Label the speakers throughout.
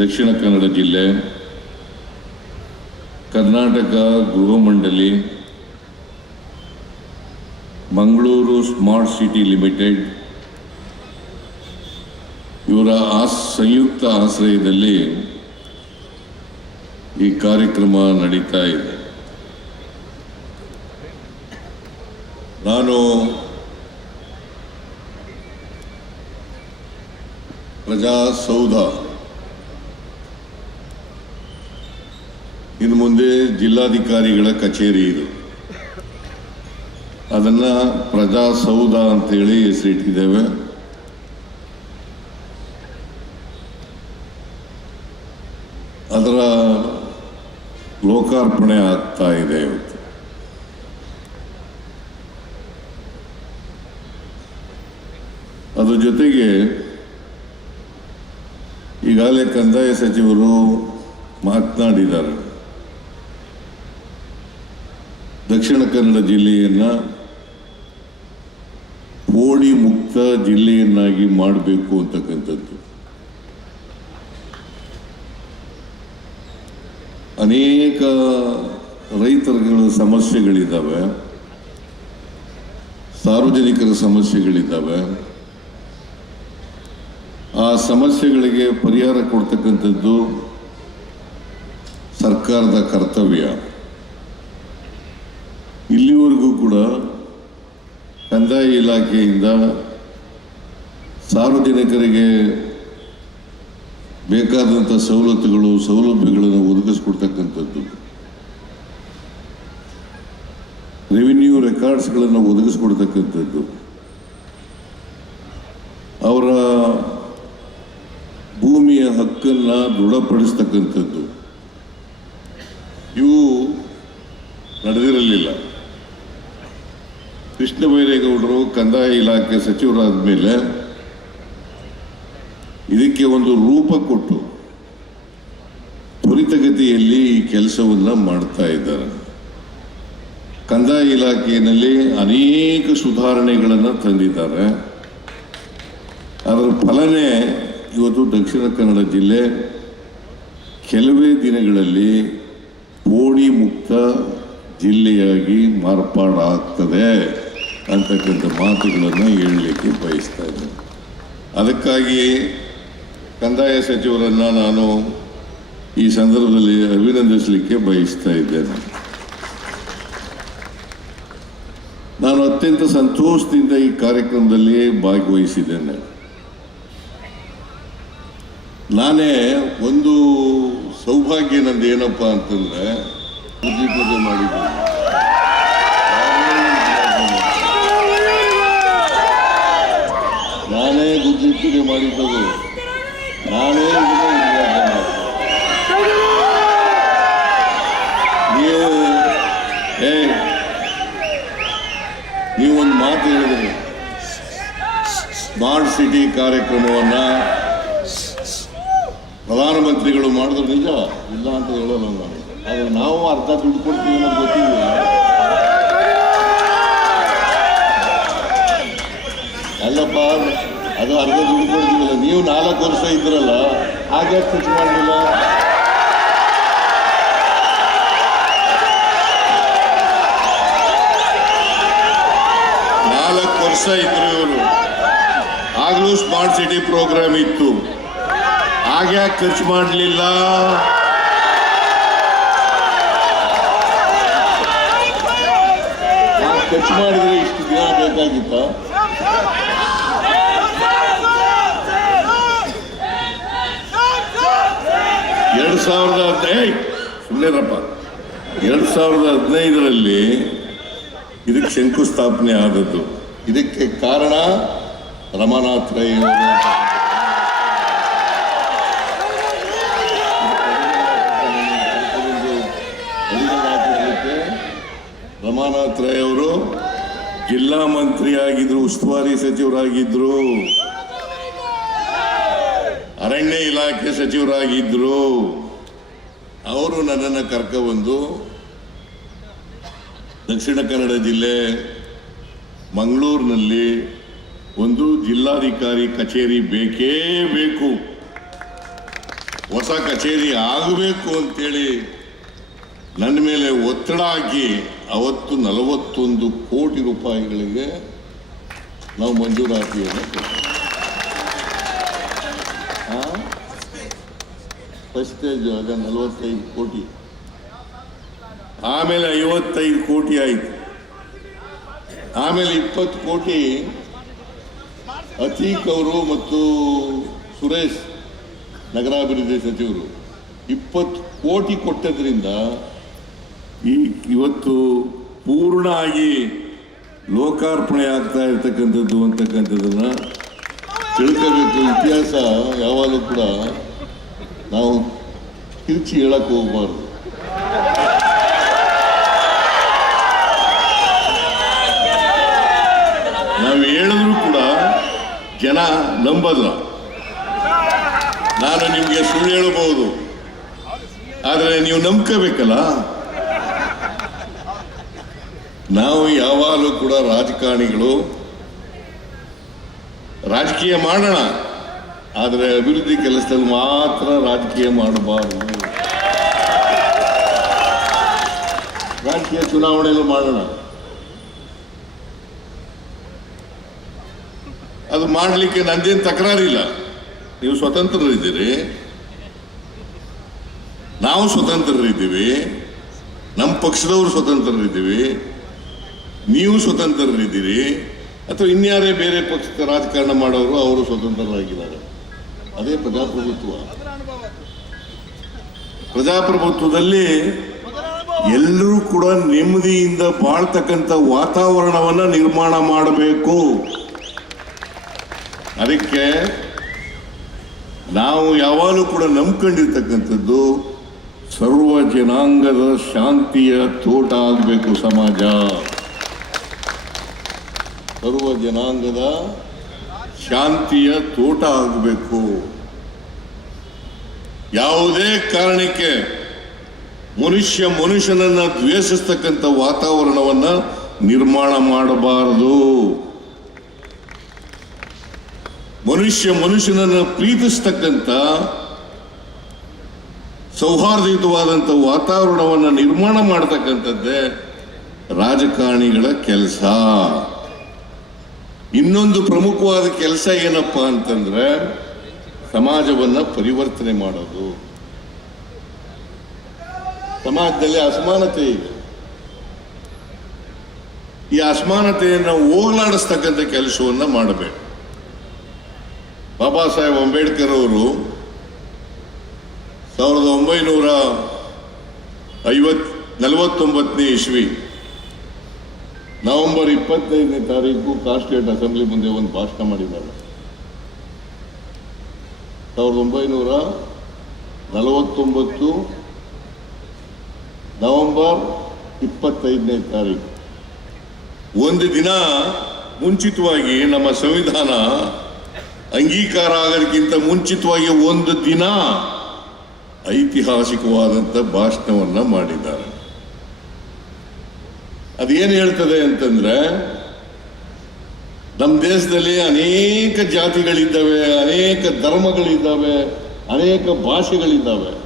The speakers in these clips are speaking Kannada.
Speaker 1: ದಕ್ಷಿಣ ಕನ್ನಡ ಜಿಲ್ಲೆ ಕರ್ನಾಟಕ ಗೃಹ ಮಂಡಳಿ ಮಂಗಳೂರು ಸ್ಮಾರ್ಟ್ ಸಿಟಿ ಲಿಮಿಟೆಡ್ ಇವರ ಆಸ್, ಸಂಯುಕ್ತ ಆಶ್ರಯದಲ್ಲಿ ಈ ಕಾರ್ಯಕ್ರಮ ನಡೀತಾ ಇದೆ. ನಾನು ಪ್ರಜಾಸೌಧ ಇನ್ನು ಮುಂದೆ ಜಿಲ್ಲಾಧಿಕಾರಿಗಳ ಕಚೇರಿ ಇದು. ಅದನ್ನ ಪ್ರಜಾಸೌಧ ಅಂತೇಳಿ ಹೆಸರಿಟ್ಟಿದ್ದೇವೆ. ಅದರ ಲೋಕಾರ್ಪಣೆ ಆಗ್ತಾ ಇದೆ ಇವತ್ತು. ಅದ್ರ ಜೊತೆಗೆ ಈಗಾಗಲೇ ಕಂದಾಯ ಸಚಿವರು ಮಾತನಾಡಿದ್ದಾರೆ. ದಕ್ಷಿಣ ಕನ್ನಡ ಜಿಲ್ಲೆಯನ್ನು ಓಡಿ ಮುಕ್ತ ಜಿಲ್ಲೆಯನ್ನಾಗಿ ಮಾಡಬೇಕು ಅಂತಕ್ಕಂಥದ್ದು. ಅನೇಕ ರೈತರುಗಳ ಸಮಸ್ಯೆಗಳಿದ್ದಾವೆ. ಸಾರ್ವಜನಿಕರ ಸಮಸ್ಯೆಗಳಿದ್ದಾವೆ. ಆ ಸಮಸ್ಯೆಗಳಿಗೆ ಪರಿಹಾರ ಕೊಡ್ತಕ್ಕಂಥದ್ದು ಸರ್ಕಾರದ ಕರ್ತವ್ಯ ಇಲ್ಲಿವರೆಗೂ ಕೂಡ ಕಂದಾಯ ಇಲಾಖೆಯಿಂದ ಸಾರ್ವಜನಿಕರಿಗೆ ಬೇಕಾದಂಥ ಸವಲತ್ತುಗಳು, ಸೌಲಭ್ಯಗಳನ್ನು ಒದಗಿಸ್ಕೊಡ್ತಕ್ಕಂಥದ್ದು. ರೆವಿನ್ಯೂ ರೆಕಾರ್ಡ್ಸ್ಗಳನ್ನು ಒದಗಿಸ್ಕೊಡ್ತಕ್ಕಂಥದ್ದು. ಅವರ ಭೂಮಿಯ ಹಕ್ಕನ್ನು ದೃಢಪಡಿಸ್ತಕ್ಕಂಥದ್ದು. ಇವು ನಡೆದಿರಲಿಲ್ಲ. ಕೃಷ್ಣ ಬೈರೇಗೌಡರು ಕಂದಾಯ ಇಲಾಖೆ ಸಚಿವರಾದ ಮೇಲೆ ಇದಕ್ಕೆ ಒಂದು ರೂಪ ಕೊಟ್ಟು ತ್ವರಿತಗತಿಯಲ್ಲಿ ಈ ಕೆಲಸವನ್ನ ಮಾಡ್ತಾ ಇದ್ದಾರೆ. ಕಂದಾಯ ಇಲಾಖೆಯಲ್ಲಿ ಅನೇಕ ಸುಧಾರಣೆಗಳನ್ನು ತಂದಿದ್ದಾರೆ. ಅದರ ಫಲನೇ ಇವತ್ತು ದಕ್ಷಿಣ ಕನ್ನಡ ಜಿಲ್ಲೆ ಕೆಲವೇ ದಿನಗಳಲ್ಲಿ ಓಣಿ ಮುಕ್ತ ಜಿಲ್ಲೆಯಾಗಿ ಮಾರ್ಪಾಡಾಗ್ತದೆ. ಅಂತಕ್ಕಂಥ ಮಾತುಗಳನ್ನು ಹೇಳಲಿಕ್ಕೆ ಬಯಸ್ತಾ ಇದ್ದೆ ಅದಕ್ಕಾಗಿ ಕಂದಾಯ ಸಚಿವರನ್ನು ನಾನು ಈ ಸಂದರ್ಭದಲ್ಲಿ ಅಭಿನಂದಿಸಲಿಕ್ಕೆ ಬಯಸ್ತಾ ಇದ್ದೇನೆ. ನಾನು ಅತ್ಯಂತ ಸಂತೋಷದಿಂದ ಈ ಕಾರ್ಯಕ್ರಮದಲ್ಲಿ ಭಾಗವಹಿಸಿದ್ದೇನೆ. ನಾನೇ ಒಂದು ಸೌಭಾಗ್ಯ ನಂದು ಏನಪ್ಪ ಅಂತಂದ್ರೆ ಪೂಜೆ ಪೂಜೆ ಮಾಡಿದ್ದೀನಿ ನಾನೇ ಬುದ್ಧಿ ಪೂಜೆ ಮಾಡಿದ್ದದು ನಾನೇ ನೀವು ಏ ನೀವೊಂದು ಮಾತು ಹೇಳಿದ್ರಿ. ಸ್ಮಾರ್ಟ್ ಸಿಟಿ ಕಾರ್ಯಕ್ರಮವನ್ನ ಪ್ರಧಾನಮಂತ್ರಿಗಳು ಮಾಡಿದ್ರು ನಿಜ? ಇಲ್ಲ ಅಂತ ಹೇಳೋಣ ನಾನು. ಆದ್ರೆ ನಾವು ಅರ್ಧ ದುಡ್ಡು ಕೊಡ್ತೀವಿ ಅನ್ನೋದು ಗೊತ್ತಿಲ್ಲ. ಅಲ್ಲಪ್ಪ ಅದು ಅರ್ಧ ದುಡ್ಡು ಕೊಡ್ತೀವಲ್ಲ ನೀವು ನಾಲ್ಕು ವರ್ಷ ಇದ್ರಲ್ಲ, ಹಾಗೆ ಖರ್ಚು ಮಾಡಲಿಲ್ಲ? ನಾಲ್ಕು ವರ್ಷ ಇದ್ರು ಇವರು. ಆಗಲೂ ಸ್ಮಾರ್ಟ್ ಸಿಟಿ ಪ್ರೋಗ್ರಾಮ್ ಇತ್ತು. ಹಾಗೆ ಖರ್ಚು ಮಾಡಲಿಲ್ಲ? ಖರ್ಚು ಮಾಡಿದ್ರೆ ಇಷ್ಟು ದಿನ ಬೇಕಾಗಿತ್ತ? ಎರಡ್ ಸಾವಿರದ ಹದಿನೈದು ಸುಮ್ಮನೆರಪ್ಪ ಎರಡು ಸಾವಿರದ ಹದಿನೈದರಲ್ಲಿ ಇದಕ್ಕೆ ಶಂಕುಸ್ಥಾಪನೆ ಆದದ್ದು. ಇದಕ್ಕೆ ಕಾರಣ ರಮಾನಾಥ್ ರೈ ರಮಾನಾಥ್ ರೈ ಅವರು ಜಿಲ್ಲಾ ಮಂತ್ರಿ ಆಗಿದ್ರು ಉಸ್ತುವಾರಿ ಸಚಿವರಾಗಿದ್ರು. ಅರಣ್ಯ ಇಲಾಖೆ ಸಚಿವರಾಗಿದ್ರು. ಅವರು ನನ್ನನ್ನು ಕರ್ಕೊಬಂದು ದಕ್ಷಿಣ ಕನ್ನಡ ಜಿಲ್ಲೆ ಮಂಗಳೂರಿನಲ್ಲಿ ಒಂದು ಜಿಲ್ಲಾಧಿಕಾರಿ ಕಚೇರಿ ಬೇಕೇ ಬೇಕು. ಹೊಸ ಕಚೇರಿ ಆಗಬೇಕು ಅಂತೇಳಿ ನನ್ನ ಮೇಲೆ ಒತ್ತಡ ಹಾಕಿ ಅವತ್ತು ನಲವತ್ತೊಂದು ಕೋಟಿ ರೂಪಾಯಿಗಳಿಗೆ ನಾವು ಮಂಜೂರಾತಿಯನ್ನು ಕೊಟ್ಟಿದ್ವಿ. ಆ? ಫಸ್ಟ್ ಸ್ಟೇಜ್ ಆಗ ನಲವತ್ತೈದು ಕೋಟಿ. ಆಮೇಲೆ ಐವತ್ತೈದು ಕೋಟಿ ಆಯಿತು. ಆಮೇಲೆ ಇಪ್ಪತ್ತು ಕೋಟಿ ಅತೀಕ್ ಅವರು ಮತ್ತು ಸುರೇಶ್ ನಗರಾಭಿವೃದ್ಧಿ ಸಚಿವರು. ಇಪ್ಪತ್ತು ಕೋಟಿ ಕೊಟ್ಟದ್ರಿಂದ ಈ ಇವತ್ತು ಪೂರ್ಣ ಆಗಿ ಲೋಕಾರ್ಪಣೆ ಆಗ್ತಾ ಇರ್ತಕ್ಕಂಥದ್ದು ಅಂತಕ್ಕಂಥದ್ದನ್ನು ತಿಳ್ಕೋಬೇಕು. ಇತಿಹಾಸ ಯಾವಾಗಲೂ ಕೂಡ ನಾವು ತಿರುಚಿ ಹೇಳಕ್ ಹೋಗ್ಬಾರ್ದು. ನಾವು ಹೇಳಿದ್ರು ಕೂಡ ಜನ ನಂಬದ್ರ. ನಾನು ನಿಮಗೆ ಸುಳ್ಳು ಹೇಳಬಹುದು. ಆದರೆ ನೀವು ನಂಬ್ಕೋಬೇಕಲ್ಲ? ನಾವು ಯಾವಾಗಲೂ ಕೂಡ ರಾಜಕಾರಣಿಗಳು ರಾಜಕೀಯ ಮಾಡೋಣ. ಆದರೆ ಅಭಿವೃದ್ಧಿ ಕೆಲಸದಲ್ಲಿ ಮಾತ್ರ ರಾಜಕೀಯ ಮಾಡಬಾರದು. ರಾಜಕೀಯ ಚುನಾವಣೆಯಲ್ಲೂ ಮಾಡೋಣ. ಅದು ಮಾಡಲಿಕ್ಕೆ ನಂದೇನು ತಕರಾರಿಲ್ಲ. ನೀವು ಸ್ವತಂತ್ರರಿದ್ದೀರಿ. ನಾವು ಸ್ವತಂತ್ರರಿದ್ದೀವಿ. ನಮ್ಮ ಪಕ್ಷದವರು ಸ್ವತಂತ್ರರಿದ್ದೀವಿ. ನೀವು ಸ್ವತಂತ್ರರಿದ್ದೀರಿ. ಅಥವಾ ಇನ್ಯಾರೇ ಬೇರೆ ಪಕ್ಷದ ರಾಜಕಾರಣ ಮಾಡೋರು ಅವರು ಸ್ವತಂತ್ರರಾಗಿದ್ದಾರೆ. ಅದೇ ಪ್ರಜಾಪ್ರಭುತ್ವ. ಪ್ರಜಾಪ್ರಭುತ್ವದಲ್ಲಿ ಎಲ್ಲರೂ ಕೂಡ ನೆಮ್ಮದಿಯಿಂದ ಬಾಳ್ತಕ್ಕಂಥ ವಾತಾವರಣವನ್ನ ನಿರ್ಮಾಣ ಮಾಡಬೇಕು. ಅದಕ್ಕೆ ನಾವು ಯಾವಾಗಲೂ ಕೂಡ ನಂಬ್ಕೊಂಡಿರ್ತಕ್ಕಂಥದ್ದು ಸರ್ವ ಜನಾಂಗದ ಶಾಂತಿಯ ತೋಟ ಆಗಬೇಕು ಸಮಾಜ. ಸರ್ವ ಜನಾಂಗದ ಶಾಂತಿಯ ತೋಟ ಆಗಬೇಕು. ಯಾವುದೇ ಕಾರಣಕ್ಕೆ ಮನುಷ್ಯ ಮನುಷ್ಯನನ್ನ ದ್ವೇಷಿಸ್ತಕ್ಕಂಥ ವಾತಾವರಣವನ್ನ ನಿರ್ಮಾಣ ಮಾಡಬಾರದು. ಮನುಷ್ಯ ಮನುಷ್ಯನನ್ನ ಪ್ರೀತಿಸ್ತಕ್ಕಂಥ ಸೌಹಾರ್ದಯುತವಾದಂಥ ವಾತಾವರಣವನ್ನು ನಿರ್ಮಾಣ ಮಾಡತಕ್ಕಂಥದ್ದೇ ರಾಜಕಾರಣಿಗಳ ಕೆಲಸ. ಇನ್ನೊಂದು ಪ್ರಮುಖವಾದ ಕೆಲಸ ಏನಪ್ಪ ಅಂತಂದ್ರೆ ಸಮಾಜವನ್ನ ಪರಿವರ್ತನೆ ಮಾಡೋದು. ಸಮಾಜದಲ್ಲಿ ಅಸಮಾನತೆ ಇದೆ. ಈ ಅಸಮಾನತೆಯನ್ನು ಹೋಗಲಾಡಿಸ್ತಕ್ಕಂಥ ಕೆಲಸವನ್ನ ಮಾಡಬೇಕು. ಬಾಬಾ ಸಾಹೇಬ್ ಅಂಬೇಡ್ಕರ್ ಅವರು ಸಾವಿರದ ಒಂಬೈನೂರ ಐವತ್ ನಲವತ್ತೊಂಬತ್ತನೇ ಇಸ್ವಿ ನವೆಂಬರ್ ಇಪ್ಪತ್ತೈದನೇ ತಾರೀಕು ಕಾಸ್ಟೇಟ್ ಅಸೆಂಬ್ಲಿ ಮುಂದೆ ಒಂದು ಭಾಷಣ ಮಾಡಿದ್ದಾರೆ. ಸಾವಿರದ ಒಂಬೈನೂರ ನಲವತ್ತೊಂಬತ್ತು ನವೆಂಬರ್ ಇಪ್ಪತ್ತೈದನೇ ತಾರೀಕು. ಒಂದು ದಿನ ಮುಂಚಿತವಾಗಿ ನಮ್ಮ ಸಂವಿಧಾನ ಅಂಗೀಕಾರ ಆಗೋದಕ್ಕಿಂತ ಮುಂಚಿತವಾಗಿ ಒಂದು ದಿನ ಐತಿಹಾಸಿಕವಾದಂಥ ಭಾಷಣವನ್ನ ಮಾಡಿದ್ದಾರೆ. ಅದೇನು ಹೇಳ್ತದೆ ಅಂತಂದ್ರೆ ನಮ್ಮ ದೇಶದಲ್ಲಿ ಅನೇಕ ಜಾತಿಗಳಿದ್ದಾವೆ, ಅನೇಕ ಧರ್ಮಗಳಿದ್ದಾವೆ, ಅನೇಕ ಭಾಷೆಗಳಿದ್ದಾವೆ.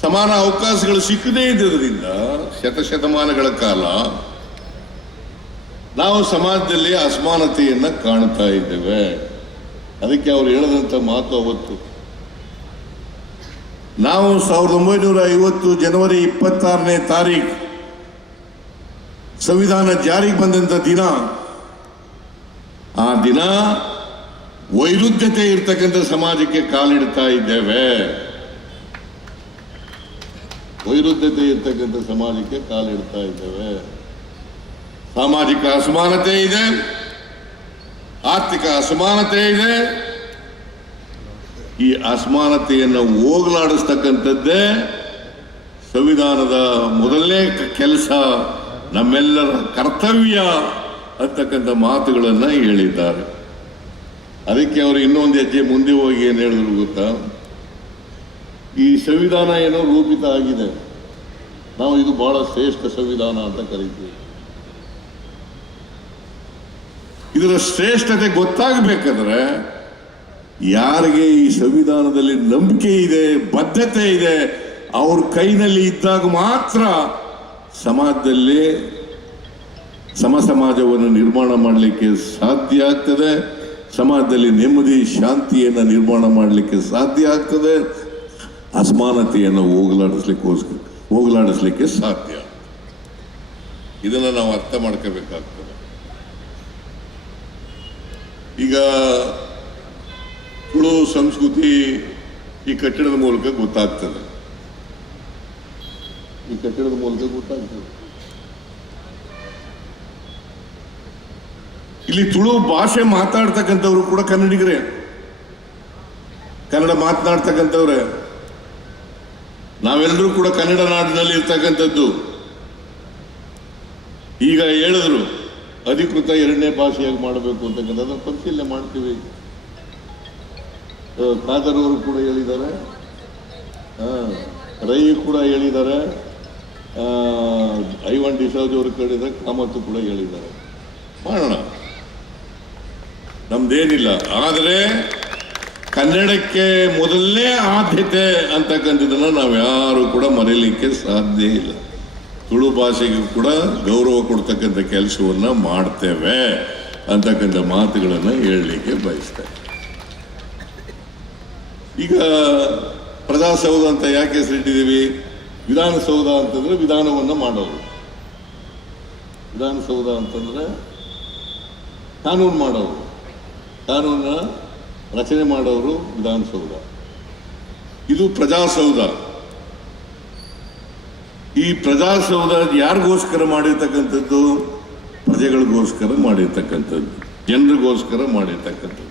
Speaker 1: ಸಮಾನ ಅವಕಾಶಗಳು ಸಿಕ್ಕದೇ ಇದ್ದರಿಂದ ಶತಶತಮಾನಗಳ ಕಾಲ ನಾವು ಸಮಾಜದಲ್ಲಿ ಅಸಮಾನತೆಯನ್ನು ಕಾಣ್ತಾ ಇದ್ದೇವೆ. ಅದಕ್ಕೆ ಅವರು ಹೇಳದಂತ ಮಾತು ಅವತ್ತು. ನಾವು ಸಾವಿರದ ಒಂಬೈನೂರ ಐವತ್ತು ಜನವರಿ ಇಪ್ಪತ್ತಾರನೇ ತಾರೀಕು ಸಂವಿಧಾನ ಜಾರಿಗೆ ಬಂದಂಥ ದಿನ. ಆ ದಿನ ವೈರುಧ್ಯತೆ ಇರ್ತಕ್ಕಂಥ ಸಮಾಜಕ್ಕೆ ಕಾಲಿಡ್ತಾ ಇದ್ದೇವೆ. ವೈರುಧ್ಯತೆ ಇರ್ತಕ್ಕಂಥ ಸಮಾಜಕ್ಕೆ ಕಾಲಿಡ್ತಾ ಇದ್ದೇವೆ. ಸಾಮಾಜಿಕ ಅಸಮಾನತೆ ಇದೆ. ಆರ್ಥಿಕ ಅಸಮಾನತೆ ಇದೆ. ಈ ಅಸಮಾನತೆಯನ್ನು ಹೋಗಲಾಡಿಸ್ತಕ್ಕಂಥದ್ದೇ ಸಂವಿಧಾನದ ಮೊದಲನೇ ಕೆಲಸ. ನಮ್ಮೆಲ್ಲರ ಕರ್ತವ್ಯ ಅಂತಕ್ಕಂಥ ಮಾತುಗಳನ್ನು ಹೇಳಿದ್ದಾರೆ. ಅದಕ್ಕೆ ಅವರು ಇನ್ನೊಂದು ಹೆಜ್ಜೆ ಮುಂದೆ ಹೋಗಿ ಏನು ಹೇಳಿದ್ರು ಗೊತ್ತಾ? ಈ ಸಂವಿಧಾನ ಏನೋ ರೂಪಿತ ಆಗಿದೆ. ನಾವು ಇದು ಬಹಳ ಶ್ರೇಷ್ಠ ಸಂವಿಧಾನ ಅಂತ ಕರಿತೀವಿ. ಇದರ ಶ್ರೇಷ್ಠತೆ ಗೊತ್ತಾಗಬೇಕಾದ್ರೆ ಯಾರಿಗೆ ಈ ಸಂವಿಧಾನದಲ್ಲಿ ನಂಬಿಕೆ ಇದೆ, ಬದ್ಧತೆ ಇದೆ, ಅವ್ರ ಕೈನಲ್ಲಿ ಇದ್ದಾಗ ಮಾತ್ರ ಸಮಾಜದಲ್ಲಿ ಸಮ ಸಮಾಜವನ್ನು ನಿರ್ಮಾಣ ಮಾಡಲಿಕ್ಕೆ ಸಾಧ್ಯ ಆಗ್ತದೆ, ಸಮಾಜದಲ್ಲಿ ನೆಮ್ಮದಿ, ಶಾಂತಿಯನ್ನು ನಿರ್ಮಾಣ ಮಾಡಲಿಕ್ಕೆ ಸಾಧ್ಯ ಆಗ್ತದೆ, ಅಸಮಾನತೆಯನ್ನು ಹೋಗಲಾಡಿಸ್ಲಿಕ್ಕೋಸ್ಕರ, ಹೋಗಲಾಡಿಸ್ಲಿಕ್ಕೆ ಸಾಧ್ಯ ಇದನ್ನು ನಾವು ಅರ್ಥ ಮಾಡ್ಕೋಬೇಕಾಗ್ತದೆ. ಈಗ ತುಳು ಸಂಸ್ಕೃತಿ ಈ ಕಟ್ಟಡದ ಮೂಲಕ ಗೊತ್ತಾಗ್ತದೆ. ಈ ಕಟ್ಟಡದ ಮೂಲಕ ಗೊತ್ತಾಗ್ತದೆ. ಇಲ್ಲಿ ತುಳು ಭಾಷೆ ಮಾತಾಡ್ತಕ್ಕಂಥವ್ರು ಕೂಡ ಕನ್ನಡಿಗರೇ. ಕನ್ನಡ ಮಾತನಾಡ್ತಕ್ಕಂಥವ್ರೆ. ನಾವೆಲ್ಲರೂ ಕೂಡ ಕನ್ನಡ ನಾಡಿನಲ್ಲಿ ಇರ್ತಕ್ಕಂಥದ್ದು. ಈಗ ಹೇಳಿದ್ರು, ಅಧಿಕೃತ ಎರಡನೇ ಭಾಷೆಯಾಗಿ ಮಾಡಬೇಕು ಅಂತಕ್ಕಂಥದ್ದು ಪರಿಶೀಲನೆ ಮಾಡ್ತೀವಿ. ಖಾದರ್ ಅವರು ಕೂಡ ಹೇಳಿದ್ದಾರೆ. ರೈ ಕೂಡ ಹೇಳಿದ್ದಾರೆ. ಐವನ್ ಡಿಸೋಜ್ ಅವರು ಕೇಳಿದರೆ ಕಾಮತ್ತು ಕೂಡ ಹೇಳಿದ್ದಾರೆ. ಮಾಡೋಣ. ನಮ್ದೇನಿಲ್ಲ. ಆದರೆ ಕನ್ನಡಕ್ಕೆ ಮೊದಲನೇ ಆದ್ಯತೆ ಅಂತಕ್ಕಂಥದ್ದನ್ನು ನಾವು ಯಾರು ಕೂಡ ಮರೀಲಿಕ್ಕೆ ಸಾಧ್ಯ ಇಲ್ಲ. ತುಳು ಭಾಷೆಗೂ ಕೂಡ ಗೌರವ ಕೊಡ್ತಕ್ಕಂಥ ಕೆಲಸವನ್ನು ಮಾಡ್ತೇವೆ ಅಂತಕ್ಕಂಥ ಮಾತುಗಳನ್ನು ಹೇಳಲಿಕ್ಕೆ ಬಯಸ್ತೇವೆ ಈಗ ಪ್ರಜಾಸೌಧ ಅಂತ ಯಾಕೆ ಹೆಸರಿಟ್ಟಿದ್ದೀವಿ? ವಿಧಾನಸೌಧ ಅಂತಂದ್ರೆ ವಿಧಾನವನ್ನು ಮಾಡೋದು ವಿಧಾನಸೌಧ ಅಂತಂದ್ರೆ ಕಾನೂನು ಮಾಡೋರು. ಕಾನೂನ ರಚನೆ ಮಾಡೋರು ವಿಧಾನಸೌಧ. ಇದು ಪ್ರಜಾಸೌಧ. ಈ ಪ್ರಜಾಸೌಧ ಯಾರಿಗೋಸ್ಕರ ಮಾಡಿರ್ತಕ್ಕಂಥದ್ದು? ಪ್ರಜೆಗಳಿಗೋಸ್ಕರ ಮಾಡಿರ್ತಕ್ಕಂಥದ್ದು. ಜನರಿಗೋಸ್ಕರ ಮಾಡಿರ್ತಕ್ಕಂಥದ್ದು.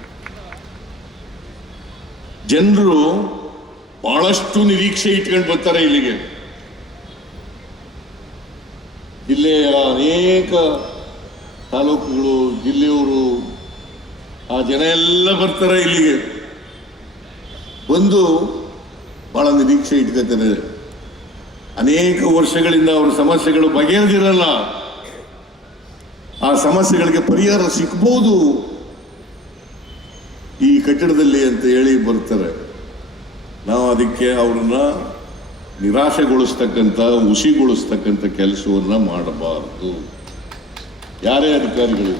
Speaker 1: ಜನರು ಬಹಳಷ್ಟು ನಿರೀಕ್ಷೆ ಇಟ್ಕೊಂಡು ಬರ್ತಾರೆ ಇಲ್ಲಿಗೆ. ಜಿಲ್ಲೆಯ ಅನೇಕ ತಾಲೂಕುಗಳು, ಜಿಲ್ಲೆಯವರು ಆ ಜನ ಎಲ್ಲ ಬರ್ತಾರೆ ಇಲ್ಲಿಗೆ. ಬಂದು ಬಹಳ ನಿರೀಕ್ಷೆ ಇಟ್ಕೊತಾರೆ ಅನೇಕ ವರ್ಷಗಳಿಂದ ಅವರ ಸಮಸ್ಯೆಗಳು ಬಗೆಹರಿದಿರಲ್ಲ. ಆ ಸಮಸ್ಯೆಗಳಿಗೆ ಪರಿಹಾರ ಸಿಗ್ಬೋದು ಈ ಕಟ್ಟಡದಲ್ಲಿ ಅಂತ ಹೇಳಿ ಬರ್ತಾರೆ. ನಾವು ಅದಕ್ಕೆ ಅವ್ರನ್ನ ನಿರಾಶೆಗೊಳಿಸ್ತಕ್ಕಂಥ ಹುಸಿಗೊಳಿಸ್ತಕ್ಕಂಥ ಕೆಲಸವನ್ನ ಮಾಡಬಾರದು. ಯಾರೇ ಅಧಿಕಾರಿಗಳು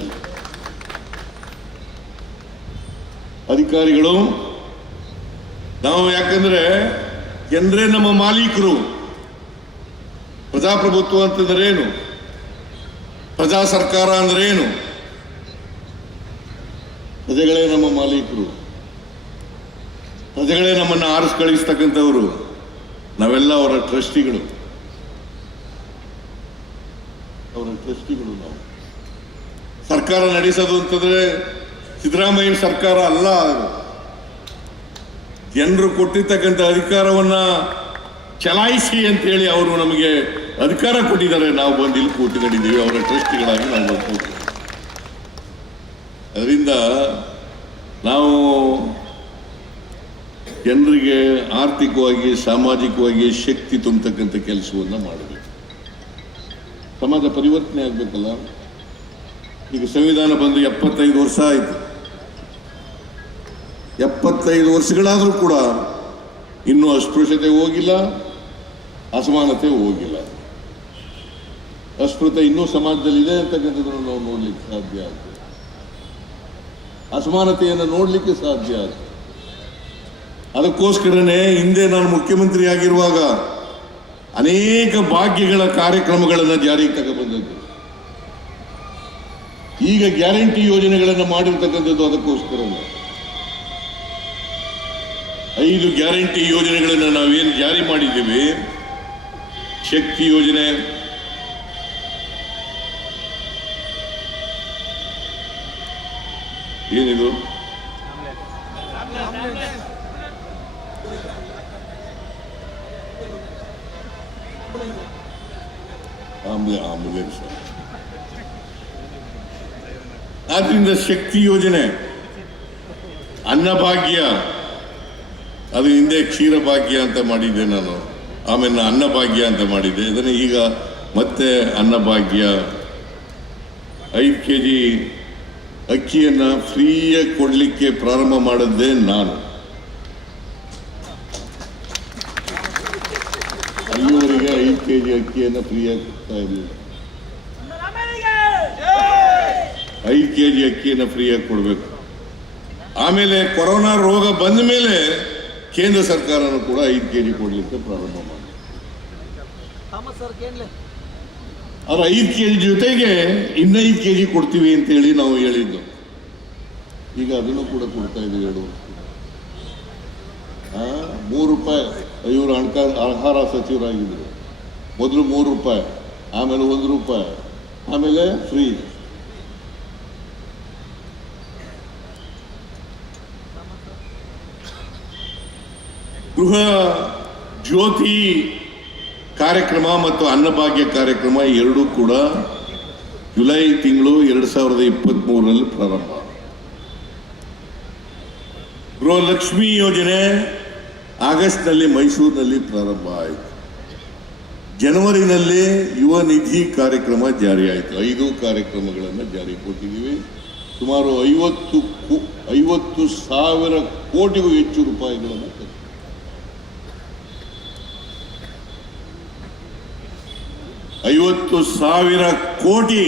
Speaker 1: ಅಧಿಕಾರಿಗಳು, ನಾವು ಯಾಕಂದ್ರೆ ಜನರೇ ನಮ್ಮ ಮಾಲೀಕರು. ಪ್ರಜಾಪ್ರಭುತ್ವ ಅಂತಂದ್ರೆ ಏನು? ಪ್ರಜಾ ಸರ್ಕಾರ ಅಂದ್ರೆ ಏನು? ಪ್ರಜೆಗಳೇ ನಮ್ಮ ಮಾಲೀಕರು. ಪ್ರಜೆಗಳೇ ನಮ್ಮನ್ನು ಆರಿಸಿ ಕಳಿಸ್ತಕ್ಕಂಥವ್ರು ನಾವೆಲ್ಲ ಅವರ ಟ್ರಸ್ಟಿಗಳು. ಅವರ ಟ್ರಸ್ಟಿಗಳು ನಾವು. ಸರ್ಕಾರ ನಡೆಸೋದು ಅಂತಂದ್ರೆ ಸಿದ್ದರಾಮಯ್ಯ ಸರ್ಕಾರ ಅಲ್ಲ ಜನರು ಕೊಟ್ಟಿರ್ತಕ್ಕಂಥ ಅಧಿಕಾರವನ್ನ ಚಲಾಯಿಸಿ ಅಂತೇಳಿ ಅವರು ನಮಗೆ ಅಧಿಕಾರ ಕೊಟ್ಟಿದ್ದಾರೆ. ನಾವು ಬಂದು ಇಲ್ಲಿ ಕೂತ್ಕೊಂಡಿದ್ದೀವಿ. ಅವರ ಟ್ರಸ್ಟಿಗಳಾಗಿ ನಾವು ಬಂದು. ಅದರಿಂದ ನಾವು ಜನರಿಗೆ ಆರ್ಥಿಕವಾಗಿ, ಸಾಮಾಜಿಕವಾಗಿ ಶಕ್ತಿ ತುಂಬತಕ್ಕಂಥ ಕೆಲಸವನ್ನು ಮಾಡಬೇಕು ಸಮಾಜ ಪರಿವರ್ತನೆ ಆಗಬೇಕಲ್ಲ? ಈಗ ಸಂವಿಧಾನ ಬಂದು ಎಪ್ಪತ್ತೈದು ವರ್ಷ ಆಯಿತು. ಎಪ್ಪತ್ತೈದು ವರ್ಷಗಳಾದರೂ ಕೂಡ ಇನ್ನೂ ಅಸ್ಪೃಶ್ಯತೆ ಹೋಗಿಲ್ಲ, ಅಸಮಾನತೆ ಹೋಗಿಲ್ಲ. ಅಸ್ಪೃತ ಇನ್ನೂ ಸಮಾಜದಲ್ಲಿದೆ ಅಂತಕ್ಕಂಥದ್ದನ್ನು ನಾವು ನೋಡಲಿಕ್ಕೆ ಸಾಧ್ಯ ಆಗ್ತದೆ ಅಸಮಾನತೆಯನ್ನು ನೋಡಲಿಕ್ಕೆ ಸಾಧ್ಯ ಅದಕ್ಕೋಸ್ಕರನೇ ಹಿಂದೆ ನಾನು ಮುಖ್ಯಮಂತ್ರಿ ಆಗಿರುವಾಗ ಅನೇಕ ಭಾಗ್ಯಗಳ ಕಾರ್ಯಕ್ರಮಗಳನ್ನು ಜಾರಿಗೆ ತಗೊಬಂದದ್ದು ಈಗ ಗ್ಯಾರಂಟಿ ಯೋಜನೆಗಳನ್ನು ಮಾಡಿರ್ತಕ್ಕಂಥದ್ದು ಅದಕ್ಕೋಸ್ಕರ ಐದು ಗ್ಯಾರಂಟಿ ಯೋಜನೆಗಳನ್ನು ನಾವೇನು ಜಾರಿ ಮಾಡಿದ್ದೀವಿ. ಶಕ್ತಿ ಯೋಜನೆ ಏನಿದು ಆದ್ರಿಂದ ಶಕ್ತಿ ಯೋಜನೆ ಅನ್ನಭಾಗ್ಯ ಅದು ಹಿಂದೆ ಕ್ಷೀರಭಾಗ್ಯ ಅಂತ ಮಾಡಿದ್ದೆ ನಾನು ಆಮೇಲೆ ನಾನು ಅನ್ನಭಾಗ್ಯ ಅಂತ ಮಾಡಿದ್ದೆ ಇದನ್ನು ಈಗ ಮತ್ತೆ ಅನ್ನಭಾಗ್ಯ ಐದು ಕೆ ಜಿ ಅಕ್ಕಿಯನ್ನು ಫ್ರೀಯಾಗಿ ಕೊಡಲಿಕ್ಕೆ ಪ್ರಾರಂಭ ಮಾಡಿದ್ದೆ ನಾನು. ಅಲ್ಲಿವರೆಗೆ ಐದು ಕೆ ಜಿ ಅಕ್ಕಿಯನ್ನು ಫ್ರೀಯಾಗಿ ಕೊಡ್ತಾ ಇರಲಿಲ್ಲ. ಐದು ಕೆ ಜಿ ಅಕ್ಕಿಯನ್ನು ಫ್ರೀಯಾಗಿ ಕೊಡಬೇಕು. ಆಮೇಲೆ ಕೊರೋನಾ ರೋಗ ಬಂದ ಮೇಲೆ ಕೇಂದ್ರ ಸರ್ಕಾರನೂ ಕೂಡ ಐದು ಕೆ ಜಿ ಕೊಡಲಿಕ್ಕೆ ಪ್ರಾರಂಭ
Speaker 2: ಮಾಡಿದೆ
Speaker 1: ಅವ್ರು ಐದು ಕೆ ಜಿ ಜೊತೆಗೆ ಇನ್ನೈದು ಕೆ ಜಿ ಕೊಡ್ತೀವಿ ಅಂತೇಳಿ ನಾವು ಹೇಳಿದ್ದು. ಈಗ ಅದನ್ನು ಕೂಡ ಕೊಡ್ತಾ ಇದ್ದೀವಿ ವರ್ಷ ಮೂರು ರೂಪಾಯಿ. ಇವರು ಹಣಕಾ ಆಹಾರ ಸಚಿವರಾಗಿದ್ದರು ಮೊದಲು ಮೂರು ರೂಪಾಯಿ, ಆಮೇಲೆ ಒಂದು ರೂಪಾಯಿ, ಆಮೇಲೆ ಫ್ರೀ ಗೃಹ ಜ್ಯೋತಿ ಕಾರ್ಯಕ್ರಮ ಮತ್ತು ಅನ್ನಭಾಗ್ಯ ಕಾರ್ಯಕ್ರಮ ಎರಡೂ ಕೂಡ ಜುಲೈ ತಿಂಗಳು ಎರಡು ಸಾವಿರದ ಇಪ್ಪತ್ತ್ಮೂರರಲ್ಲಿ ಪ್ರಾರಂಭ. ಗೃಹಲಕ್ಷ್ಮಿ ಯೋಜನೆ ಆಗಸ್ಟ್ನಲ್ಲಿ ಮೈಸೂರಿನಲ್ಲಿ ಪ್ರಾರಂಭ ಆಯಿತು. ಜನವರಿನಲ್ಲಿ ಯುವ ನಿಧಿ ಕಾರ್ಯಕ್ರಮ ಜಾರಿಯಾಯಿತು ಐದು ಕಾರ್ಯಕ್ರಮಗಳನ್ನು ಜಾರಿ ಕೊಟ್ಟಿದ್ದೀವಿ. ಸುಮಾರು ಐವತ್ತು ಐವತ್ತು ಸಾವಿರ ಕೋಟಿಗೂ ಹೆಚ್ಚು ರೂಪಾಯಿಗಳನ್ನು ಖರ್ಚು ಐವತ್ತು ಸಾವಿರ ಕೋಟಿ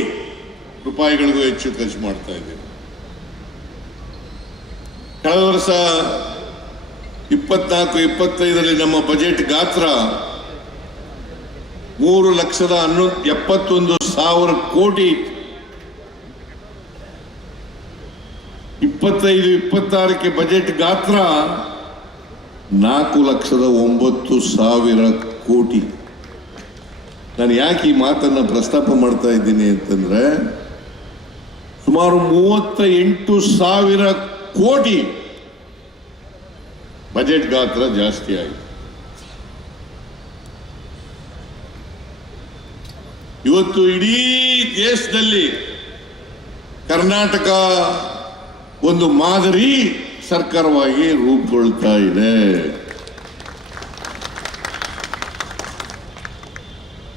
Speaker 1: ರೂಪಾಯಿಗಳಿಗೂ ಹೆಚ್ಚು ಖರ್ಚು ಮಾಡ್ತಾ ಇದ್ದೀವಿ ಕಳೆದ ವರ್ಷ ಇಪ್ಪತ್ನಾಲ್ಕು, ಇಪ್ಪತ್ತೈದರಲ್ಲಿ ನಮ್ಮ ಬಜೆಟ್ ಗಾತ್ರ ಮೂರು ಲಕ್ಷದ ಹನ್ನೊ, ಎಪ್ಪತ್ತೊಂದು ಸಾವಿರ ಕೋಟಿ. ಇಪ್ಪತ್ತೈದು, ಇಪ್ಪತ್ತಾರಕ್ಕೆ ಬಜೆಟ್ ಗಾತ್ರ ನಾಲ್ಕು ಲಕ್ಷದ ಒಂಬತ್ತು ಸಾವಿರ ಕೋಟಿ ನಾನು ಯಾಕೆ ಈ ಮಾತನ್ನು ಪ್ರಸ್ತಾಪ ಮಾಡ್ತಾ ಇದ್ದೀನಿ ಅಂತಂದ್ರೆ ಸುಮಾರು ಮೂವತ್ತ ಎಂಟು ಸಾವಿರ ಕೋಟಿ ಬಜೆಟ್ ಗಾತ್ರ ಜಾಸ್ತಿ ಆಯಿತು. ಇವತ್ತು ಇಡೀ ದೇಶದಲ್ಲಿ ಕರ್ನಾಟಕ ಒಂದು ಮಾದರಿ ಸರ್ಕಾರವಾಗಿ ರೂಪುಗೊಳ್ತಾ ಇದೆ.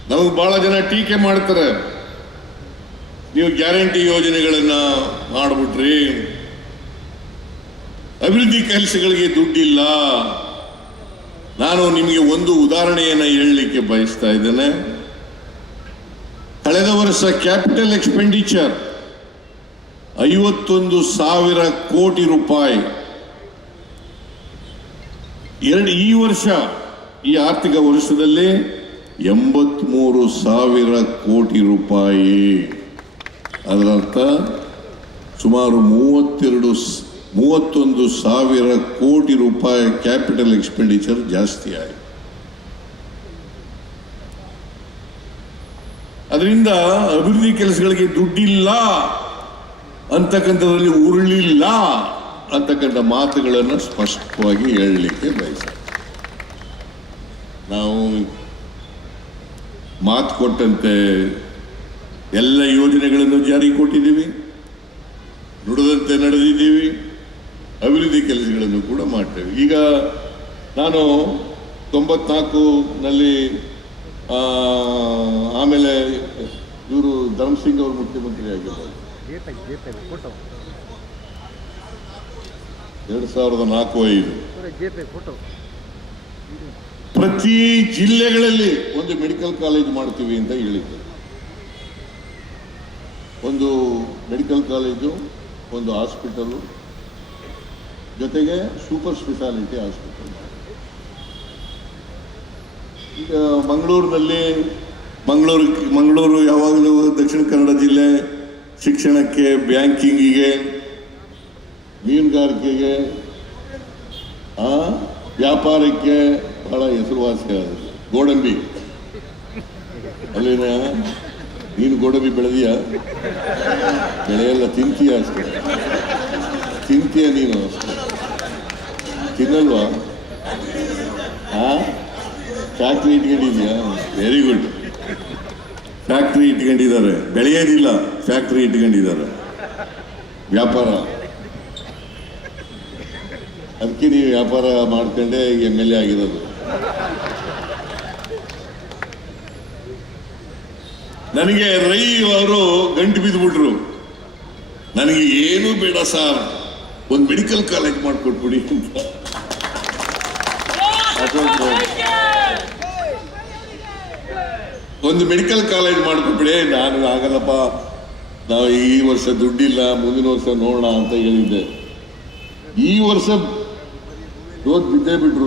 Speaker 1: ನಮಗೆ ಬಹಳ ಜನ ಟೀಕೆ ಮಾಡ್ತಾರೆ. ನೀವು ಗ್ಯಾರಂಟಿ ಯೋಜನೆಗಳನ್ನ ಮಾಡಿಬಿಟ್ರಿ. ಅಭಿವೃದ್ಧಿ ಕೆಲಸಗಳಿಗೆ ದುಡ್ಡಿಲ್ಲ. ನಾನು ನಿಮಗೆ ಒಂದು ಉದಾಹರಣೆಯನ್ನು ಹೇಳಲಿಕ್ಕೆ ಬಯಸ್ತಾ ಇದ್ದೇನೆ. ಕಳೆದ ವರ್ಷ ಕ್ಯಾಪಿಟಲ್ ಎಕ್ಸ್ಪೆಂಡಿಚರ್ ಐವತ್ತೊಂದು ಸಾವಿರ ಕೋಟಿ ರೂಪಾಯಿ. ಎರಡು ಈ ವರ್ಷ ಈ ಆರ್ಥಿಕ ವರ್ಷದಲ್ಲಿ ಎಂಬತ್ಮೂರು ಸಾವಿರ ಕೋಟಿ ರೂಪಾಯಿ. ಅದರರ್ಥ, ಸುಮಾರು ಮೂವತ್ತೆರಡು ಮೂವತ್ತೊಂದು ಸಾವಿರ ಕೋಟಿ ರೂಪಾಯಿ ಕ್ಯಾಪಿಟಲ್ ಎಕ್ಸ್ಪೆಂಡಿಚರ್ ಜಾಸ್ತಿ ಆಯಿತು. ಅದರಿಂದ ಅಭಿವೃದ್ಧಿ ಕೆಲಸಗಳಿಗೆ ದುಡ್ಡಿಲ್ಲ ಅಂತಕ್ಕಂಥದ್ರಲ್ಲಿ ಉರುಳಿಲ್ಲ ಅಂತಕ್ಕಂಥ ಮಾತುಗಳನ್ನು ಸ್ಪಷ್ಟವಾಗಿ ಹೇಳಲಿಕ್ಕೆ ಬಯಸ್ತಾರೆ ನಾವು ಮಾತು ಕೊಟ್ಟಂತೆ ಎಲ್ಲ ಯೋಜನೆಗಳನ್ನು ಜಾರಿ ಕೊಟ್ಟಿದ್ದೀವಿ, ನುಡಿದಂತೆ ನಡೆದಿದ್ದೀವಿ, ಅಭಿವೃದ್ಧಿ ಕೆಲಸಗಳನ್ನು ಕೂಡ ಮಾಡ್ತೇವೆ. ಈಗ ನಾನು ತೊಂಬತ್ನಾಲ್ಕುನಲ್ಲಿ ಆಮೇಲೆ ಇವರು ಧರ್ಮಸಿಂಗ್ ಅವರು ಮುಖ್ಯಮಂತ್ರಿ ಆಗಿದ್ದಾರೆ. ಎರಡು ಸಾವಿರದ ನಾಲ್ಕು ಐದು. ಪ್ರತಿ ಜಿಲ್ಲೆಗಳಲ್ಲಿ ಒಂದು ಮೆಡಿಕಲ್ ಕಾಲೇಜ್ ಮಾಡ್ತೀವಿ ಅಂತ ಹೇಳಿದ್ದೆ ಒಂದು ಮೆಡಿಕಲ್ ಕಾಲೇಜು, ಒಂದು ಹಾಸ್ಪಿಟಲು, ಜೊತೆಗೆ ಸೂಪರ್ ಸ್ಪೆಷಾಲಿಟಿ ಹಾಸ್ಪಿಟಲ್. ಈಗ ಮಂಗಳೂರಿನಲ್ಲಿ ಮಂಗಳೂರು ಮಂಗಳೂರು ಯಾವಾಗಲೂ ದಕ್ಷಿಣ ಕನ್ನಡ ಜಿಲ್ಲೆ ಶಿಕ್ಷಣಕ್ಕೆ, ಬ್ಯಾಂಕಿಂಗಿಗೆ, ಮೀನುಗಾರಿಕೆಗೆ ವ್ಯಾಪಾರಕ್ಕೆ ಬಹಳ ಹೆಸರುವಾಸಿ ಗೋಡಂಬಿ. ಅಲ್ಲಿನ? ನೀನು ಗೋಡಂಬಿ ಬೆಳೆದೀಯ? ಬೆಳೆಯೆಲ್ಲ, ತಿಂತೀಯ ಅಷ್ಟೇ. ತಿಂತೀಯ ನೀನು ತಿನ್ನಲ್ವಾ? ಹಾ ಫ್ಯಾಕ್ಟ್ರಿ ಇಟ್ಕೊಂಡಿದ್ಯಾ? ವೆರಿ ಗುಡ್ ಫ್ಯಾಕ್ಟ್ರಿ ಇಟ್ಕೊಂಡಿದ್ದಾರೆ. ಬೆಳೆಯೋದಿಲ್ಲ, ಫ್ಯಾಕ್ಟ್ರಿ ಇಟ್ಕೊಂಡಿದ್ದಾರೆ. ವ್ಯಾಪಾರ. ಅದಕ್ಕೆ ನೀವು ವ್ಯಾಪಾರ ಮಾಡ್ಕೊಂಡೇ ಎಂ ಎಲ್ ಎ ಆಗಿರೋದು. ನನಗೆ ರೈ ಅವರು ಗಂಟು ಬಿದ್ದುಬಿಟ್ರು ನನಗೆ ಏನೂ ಬೇಡ ಸರ್. ಒಂದು ಮೆಡಿಕಲ್ ಕಾಲೇಜ್ ಮಾಡ್ಕೊಟ್ಬಿಡಿ ಒಂದು ಮೆಡಿಕಲ್ ಕಾಲೇಜ್ ಮಾಡ್ಕೊಬಿಡಿ ನಾನು ಆಗಲ್ಲಪ್ಪ. ನಾವು ಈ ವರ್ಷ ದುಡ್ಡಿಲ್ಲ, ಮುಂದಿನ ವರ್ಷ ನೋಡೋಣ ಅಂತ ಹೇಳಿದ್ದೆ. ಈ ವರ್ಷ ಬಿದ್ದೇ ಬಿಟ್ರು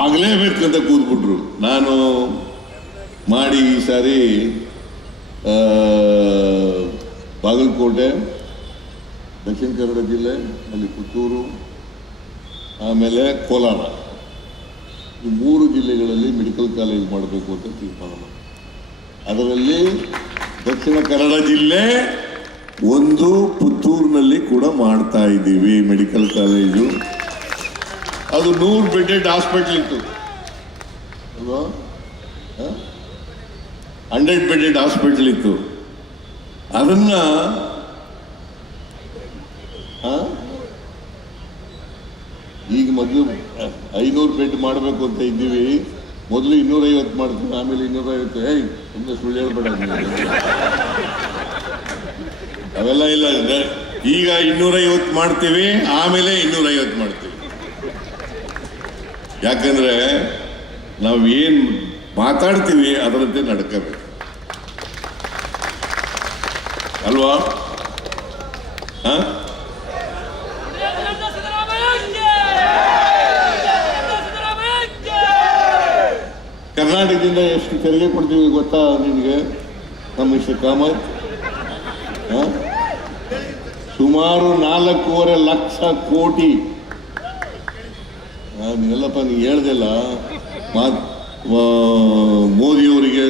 Speaker 1: ತೆಗೆ ಅಂತ ಕೂತ್ಬಿಟ್ರು. ನಾನು ಮಾಡಿ ಈ ಸಾರಿ ಬಾಗಲಕೋಟೆ, ದಕ್ಷಿಣ ಕನ್ನಡ ಜಿಲ್ಲೆ, ಅಲ್ಲಿ ಪುತ್ತೂರು, ಆಮೇಲೆ ಕೋಲಾರ. ಈ ಮೂರು ಜಿಲ್ಲೆಗಳಲ್ಲಿ ಮೆಡಿಕಲ್ ಕಾಲೇಜ್ ಮಾಡಬೇಕು ಅಂತ ತೀರ್ಮಾನ ಅದರಲ್ಲಿ ದಕ್ಷಿಣ ಕನ್ನಡ ಜಿಲ್ಲೆ ಒಂದು, ಪುತ್ತೂರಿನಲ್ಲಿ ಕೂಡ ಮಾಡ್ತಾ ಇದ್ದೀವಿ ಮೆಡಿಕಲ್ ಕಾಲೇಜು. ಅದು ನೂರು ಬೆಡ್ಡೆಡ್ ಹಾಸ್ಪಿಟ್ಲ್ ಇತ್ತು. ಅಲ್ವಾ? ಹಂಡ್ರೆಡ್ ಬೆಡ್ಡೆಡ್ ಹಾಸ್ಪಿಟ್ಲ್ ಇತ್ತು. ಅದನ್ನ? ಈಗ ಮೊದಲು ಐನೂರು ಬೆಡ್ ಮಾಡಬೇಕು ಅಂತ ಇದ್ದೀವಿ. ಮೊದಲು ಇನ್ನೂರೈವತ್ತು ಮಾಡ್ತೀವಿ, ಆಮೇಲೆ ಇನ್ನೂರೈವತ್ತು. ಏಯ್ ಸುಮ್ಮನೆ ಸುಳ್ಳು ಹೇಳ್ಬೇಡ. ಅವೆಲ್ಲ ಇಲ್ಲ. ಈಗ ಇನ್ನೂರೈವತ್ತು ಮಾಡ್ತೀವಿ, ಆಮೇಲೆ ಇನ್ನೂರೈವತ್ತು ಮಾಡ್ತೀವಿ. ಯಾಕಂದ್ರೆ ನಾವು ಏನು ಮಾತಾಡ್ತೀವಿ ಅದರಂತೆ ನಡ್ಕೋಬೇಕು. ಅಲ್ವಾ? ಹಾಂ? ಕರ್ನಾಟಕದಿಂದ ಎಷ್ಟು ತೆರಿಗೆ ಕೊಡ್ತೀವಿ ಗೊತ್ತಾ ನಿಮಗೆ ನಮ್ಮ ಮಿಸ್ಟರ್ ಕಾಮತ್? ಸುಮಾರು ನಾಲ್ಕೂವರೆ ಲಕ್ಷ ಕೋಟಿ ಆ, ಎಲ್ಲಪ್ಪ ನೀನು ಹೇಳ್ದೆಲ್ಲ ವ- ಮೋದಿಯವರಿಗೆ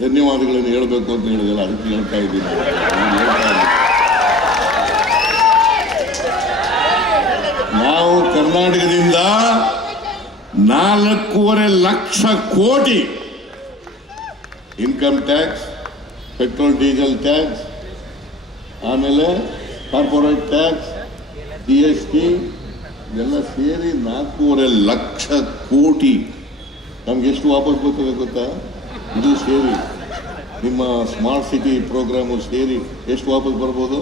Speaker 1: ಧನ್ಯವಾದಗಳನ್ನು ಹೇಳಬೇಕು ಅಂತ ಹೇಳಿದೆಲ್ಲ ಅದಕ್ಕೆ ನಾನು ಹೇಳ್ತಾ ಇದ್ದೀನಿ. ನಾವು ಕರ್ನಾಟಕದಿಂದ ನಾಲ್ಕೂವರೆ ಲಕ್ಷ ಕೋಟಿ income tax petrol diesel tax ಆಮೇಲೆ corporate tax G S T ಇದೆಲ್ಲ ಸೇರಿ ನಾಲ್ಕೂವರೆ ಲಕ್ಷ ಕೋಟಿ ನಮ್ಗೆ ಎಷ್ಟು ವಾಪಸ್ ಬರ್ತದೆ ಗೊತ್ತಾ? ಇದು ಸೇರಿ, ನಿಮ್ಮ ಸ್ಮಾರ್ಟ್ ಸಿಟಿ ಪ್ರೋಗ್ರಾಮು ಸೇರಿ ಎಷ್ಟು ವಾಪಸ್ ಬರ್ಬೋದು?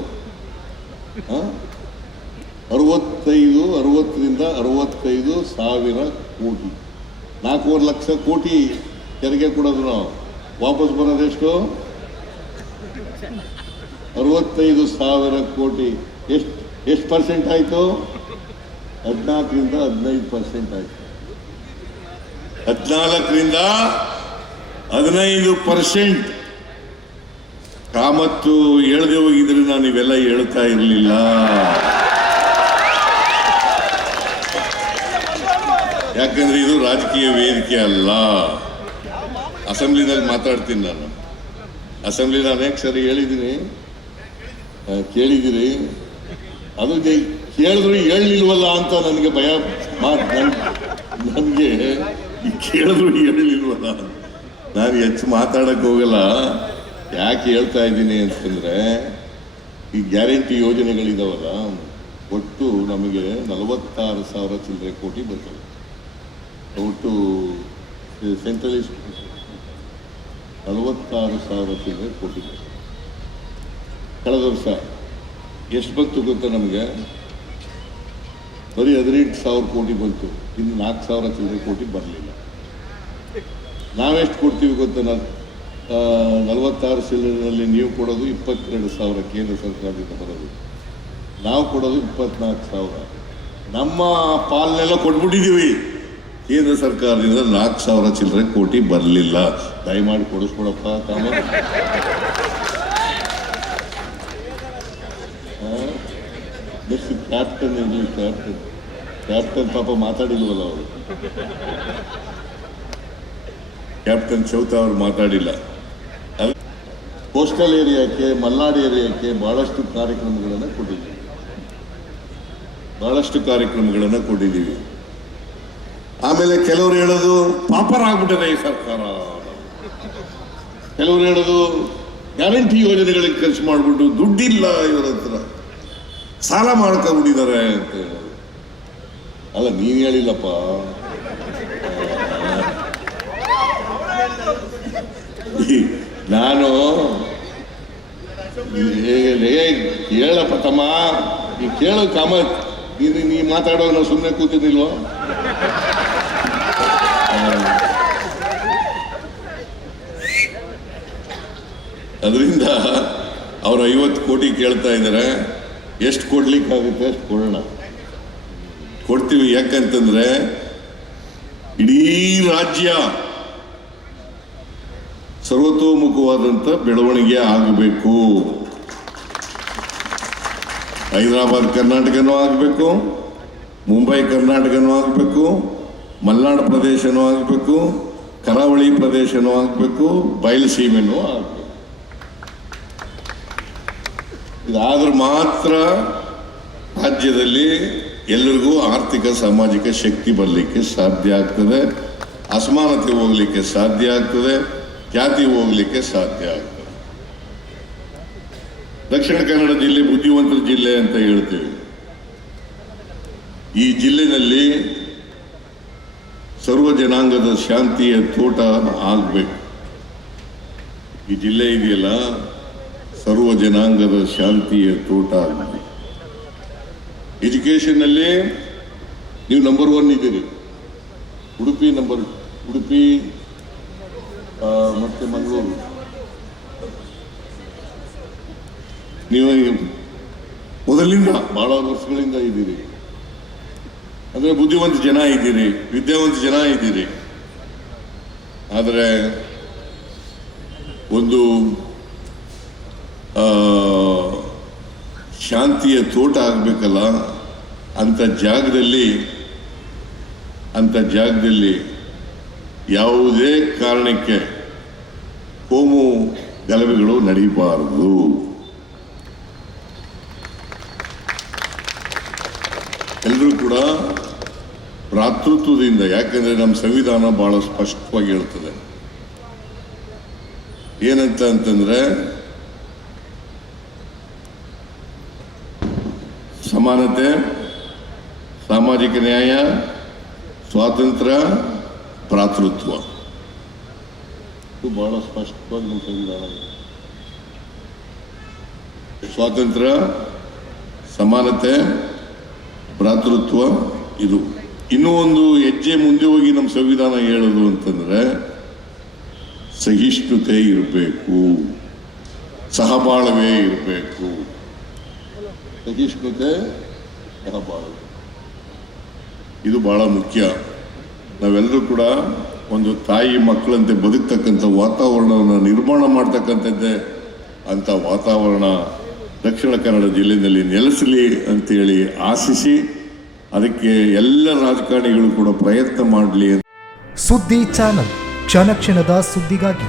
Speaker 1: ಅರವತ್ತೈದು, ಅರವತ್ತರಿಂದ ಅರವತ್ತೈದು ಸಾವಿರ ಕೋಟಿ. ನಾಲ್ಕೂವರೆ ಲಕ್ಷ ಕೋಟಿ ತೆರಿಗೆ ಕೊಡೋದು ನಾವು. ವಾಪಸ್ ಬರೋದೆಷ್ಟು ಅರವತ್ತೈದು ಸಾವಿರ ಕೋಟಿ. ಎಷ್ಟು ಎಷ್ಟು ಪರ್ಸೆಂಟ್ ಆಯಿತು? ಹದಿನಾಲ್ಕರಿಂದ ಹದಿನೈದು ಪರ್ಸೆಂಟ್ ಆಯಿತು. ಹದಿನಾಲ್ಕರಿಂದ ಹದಿನೈದು ಪರ್ಸೆಂಟ್ ಕಾಮತ್ತು ಹೇಳದೆ ಹೋಗಿದ್ರೆ ನಾನು ಇವೆಲ್ಲ ಹೇಳ್ತಾ ಇರಲಿಲ್ಲ. ಯಾಕಂದ್ರೆ ಇದು ರಾಜಕೀಯ ವೇದಿಕೆ ಅಲ್ಲ. ಅಸೆಂಬ್ಲಿನಲ್ಲಿ ಮಾತಾಡ್ತೀನಿ ನಾನು. ಅಸೆಂಬ್ಲಿನ ಅನೇಕ ಸರಿ ಹೇಳಿದ್ದೀನಿ. ಕೇಳಿದ್ದೀರಿ ಅದು ಜೈ- ಕೇಳಿದ್ರು ಹೇಳಲಿಲ್ವಲ್ಲ ಅಂತ ನನಗೆ ಭಯ ನನಗೆ ಕೇಳಿದ್ರು ಹೇಳಲಿಲ್ವಲ್ಲ. ನಾನು ಹೆಚ್ಚು ಮಾತಾಡಕ್ಕೆ ಹೋಗಲ್ಲ ಯಾಕೆ ಹೇಳ್ತಾ ಇದ್ದೀನಿ ಅಂತಂದರೆ, ಈ ಗ್ಯಾರಂಟಿ ಯೋಜನೆಗಳಿದಾವಲ್ಲ, ಒಟ್ಟು ನಮಗೆ ನಲವತ್ತಾರು ಸಾವಿರ ಚಿಲ್ಲರೆ ಕೋಟಿ ಬರ್ತವೆ ಒಟ್ಟು ಸೆಂಟ್ರಲ್ ನಲವತ್ತಾರು ಸಾವಿರ ಚಿಲ್ಲರೆ ಕೋಟಿ ಬರ್ತದೆ. ಕಳೆದ ವರ್ಷ, ಎಷ್ಟು ಬಂತು ಗೊತ್ತಾ ನಮಗೆ ಬರೀ ಹದಿನೆಂಟು ಸಾವಿರ ಕೋಟಿ ಬಂತು. ಇನ್ನು ನಾಲ್ಕು ಸಾವಿರ ಚಿಲ್ಲರೆ ಕೋಟಿ ಬರಲಿಲ್ಲ. ನಾವೆಷ್ಟು ಕೊಡ್ತೀವಿ ಗೊತ್ತ? ನಲವತ್ತಾರು ಸಿಲಿಂಡರ್ನಲ್ಲಿ ನೀವು ಕೊಡೋದು ಇಪ್ಪತ್ತೆರಡು ಸಾವಿರ ಕೇಂದ್ರ ಸರ್ಕಾರದಿಂದ ಬರೋದು. ನಾವು ಕೊಡೋದು ಇಪ್ಪತ್ನಾಲ್ಕು ಸಾವಿರ. ನಮ್ಮ ಪಾಲನೆಲ್ಲ ಕೊಟ್ಬಿಟ್ಟಿದ್ದೀವಿ. ಕೇಂದ್ರ ಸರ್ಕಾರದಿಂದ ನಾಲ್ಕು ಸಾವಿರ ಚಿಲ್ಲರೆ ಕೋಟಿ ಬರಲಿಲ್ಲ. ದಯಮಾಡಿ ಕೊಡಿಸ್ಕೊಡಪ್ಪ ತಮ್ಮ ಕ್ಯಾಪ್ಟನ್ ಇರಲಿ ಕ್ಯಾಪ್ಟನ್ ಕ್ಯಾಪ್ಟನ್ ಪಾಪ ಮಾತಾಡಿಲ್ವಲ್ಲ ಅವರು. ಕ್ಯಾಪ್ಟನ್ ಚೌತ ಅವರು ಮಾತಾಡಿಲ್ಲ. ಕೋಸ್ಟಲ್ ಏರಿಯಾಕ್ಕೆ ಮಲ್ನಾಡು ಏರಿಯಾಕ್ಕೆ ಬಹಳಷ್ಟು ಕಾರ್ಯಕ್ರಮಗಳನ್ನು ಕೊಟ್ಟಿದ್ದೀವಿ. ಬಹಳಷ್ಟು ಕಾರ್ಯಕ್ರಮಗಳನ್ನು ಕೊಟ್ಟಿದ್ದೀವಿ. ಆಮೇಲೆ ಕೆಲವರು ಹೇಳೋದು, ಪಾಪರ್ ಆಗ್ಬಿಟ್ಟದೆ ಈ ಸರ್ಕಾರ. ಕೆಲವರು ಹೇಳೋದು, ಗ್ಯಾರಂಟಿ ಯೋಜನೆಗಳಿಗೆ ಖರ್ಚು ಮಾಡಿಬಿಟ್ಟು ದುಡ್ಡಿಲ್ಲ ಇವರ ಹತ್ರ. ಸಾಲ ಮಾಡ್ಕೊಂಡ್ಬಿಟ್ಟಿದ್ದಾರೆ. ಅಂತ ಹೇಳೋದು ಅಲ್ಲ, ನೀನು ಹೇಳಿಲ್ಲಪ್ಪ. ನಾನು ಹೇಳಪ್ಪ ತಮ್ಮ. ನೀ ಕೇಳೋ ಕಾಮತ್. ನೀನು ನೀ ಮಾತಾಡೋ ನಾವು ಸುಮ್ಮನೆ ಕೂತಿದ್ದಿಲ್ವಾ? ಅದರಿಂದ ಅವ್ರು ಐವತ್ತು ಕೋಟಿ ಕೇಳ್ತಾ ಇದ್ದಾರೆ. ಎಷ್ಟು ಕೊಡ್ಲಿಕ್ಕಾಗುತ್ತೆ ಅಷ್ಟು ಕೊಡೋಣ. ಕೊಡ್ತೀವಿ. ಯಾಕಂತಂದ್ರೆ ಇಡೀ ರಾಜ್ಯ ಸರ್ವತೋಮುಖವಾದಂಥ ಬೆಳವಣಿಗೆ ಆಗಬೇಕು. ಹೈದರಾಬಾದ್ ಕರ್ನಾಟಕನೂ ಆಗಬೇಕು, ಮುಂಬೈ ಕರ್ನಾಟಕನೂ ಆಗಬೇಕು, ಮಲ್ನಾಡು ಪ್ರದೇಶನೂ ಆಗಬೇಕು, ಕರಾವಳಿ ಪ್ರದೇಶನೂ ಆಗಬೇಕು, ಬಯಲುಸೀಮೆನೂ ಆಗಬೇಕು. ಇದಾದ್ರೆ ಮಾತ್ರ ರಾಜ್ಯದಲ್ಲಿ ಎಲ್ಲರಿಗೂ ಆರ್ಥಿಕ, ಸಾಮಾಜಿಕ ಶಕ್ತಿ ಬರಲಿಕ್ಕೆ ಸಾಧ್ಯ ಆಗ್ತದೆ. ಅಸಮಾನತೆ ಹೋಗ್ಲಿಕ್ಕೆ ಸಾಧ್ಯ ಆಗ್ತದೆ. ಜಾತಿ ಹೋಗಲಿಕ್ಕೆ ಸಾಧ್ಯ ಆಗ್ತದೆ. ದಕ್ಷಿಣ ಕನ್ನಡ ಜಿಲ್ಲೆ ಬುದ್ಧಿವಂತರ ಜಿಲ್ಲೆ ಅಂತ ಹೇಳ್ತೀವಿ. ಈ ಜಿಲ್ಲೆನಲ್ಲಿ ಸರ್ವ ಜನಾಂಗದ ಶಾಂತಿಯ ತೋಟ ಆಗಬೇಕು. ಈ ಜಿಲ್ಲೆ ಇದೆಯಲ್ಲ, ಸರ್ವ ಜನಾಂಗದ ಶಾಂತಿಯ ತೋಟ ಆಗಬೇಕು. ಎಜುಕೇಶನ್ನಲ್ಲಿ ನೀವು ನಂಬರ್ ಒನ್ ಇದ್ದೀರಿ. ಉಡುಪಿ ನಂಬರ್ ಉಡುಪಿ ಮತ್ತು ಮಂಗಳೂರು. ನೀವು ಮೊದಲಿಂದ ಬಹಳ ವರ್ಷಗಳಿಂದ ಇದ್ದೀರಿ. ಅಂದರೆ ಬುದ್ಧಿವಂತ ಜನ ಇದ್ದೀರಿ, ವಿದ್ಯಾವಂತ ಜನ ಇದ್ದೀರಿ. ಆದರೆ ಒಂದು ಶಾಂತಿಯ ತೋಟ ಆಗಬೇಕಲ್ಲ? ಅಂಥ ಜಾಗದಲ್ಲಿ ಅಂಥ ಜಾಗದಲ್ಲಿ ಯಾವುದೇ ಕಾರಣಕ್ಕೆ ಕೋಮು ಗಲಭೆಗಳು ನಡೀಬಾರದು. ಎಲ್ಲರೂ ಕೂಡ ಭ್ರಾತೃತ್ವದಿಂದ, ಯಾಕಂದ್ರೆ ನಮ್ಮ ಸಂವಿಧಾನ ಬಹಳ ಸ್ಪಷ್ಟವಾಗಿ ಹೇಳ್ತದೆ. ಏನಂತ ಅಂತಂದ್ರೆ ಸಮಾನತೆ ಸಾಮಾಜಿಕ ನ್ಯಾಯ ಸ್ವಾತಂತ್ರ್ಯ ಭ್ರಾತೃತ್ವ ಇದು ಬಹಳ ಸ್ಪಷ್ಟವಾಗಿ ನಮ್ಮ ಸಂವಿಧಾನ. ಸ್ವಾತಂತ್ರ್ಯ ಸಮಾನತೆ ಭ್ರಾತೃತ್ವ ಇದು. ಇನ್ನೂ ಒಂದು ಹೆಜ್ಜೆ ಮುಂದೆ ಹೋಗಿ ನಮ್ಮ ಸಂವಿಧಾನ ಹೇಳೋದು ಅಂತಂದ್ರೆ ಸಹಿಷ್ಣುತೆ ಇರಬೇಕು ಸಹಬಾಳ್ವೆ ಇರಬೇಕು. ಸಹಿಷ್ಣುತೆ ಬರಬಾರದು ಇದು ಬಹಳ ಮುಖ್ಯ. ನಾವೆಲ್ಲರೂ ಕೂಡ ಒಂದು ತಾಯಿ ಮಕ್ಕಳಂತೆ ಬದುಕ್ತಕ್ಕಂಥ ವಾತಾವರಣವನ್ನು ನಿರ್ಮಾಣ ಮಾಡ್ತಕ್ಕಂಥದ್ದೇ ಅಂಥ ವಾತಾವರಣ ದಕ್ಷಿಣ ಕನ್ನಡ ಜಿಲ್ಲೆಯಲ್ಲಿ ನೆಲೆಸಲಿ ಅಂತೇಳಿ ಆಶಿಸಿ ಅದಕ್ಕೆ ಎಲ್ಲ ರಾಜಕಾರಣಿಗಳು ಕೂಡ ಪ್ರಯತ್ನ ಮಾಡಲಿ
Speaker 3: ಸುದ್ದಿ ಚಾನಲ್ ಕ್ಷಣ ಕ್ಷಣದ ಸುದ್ದಿಗಾಗಿ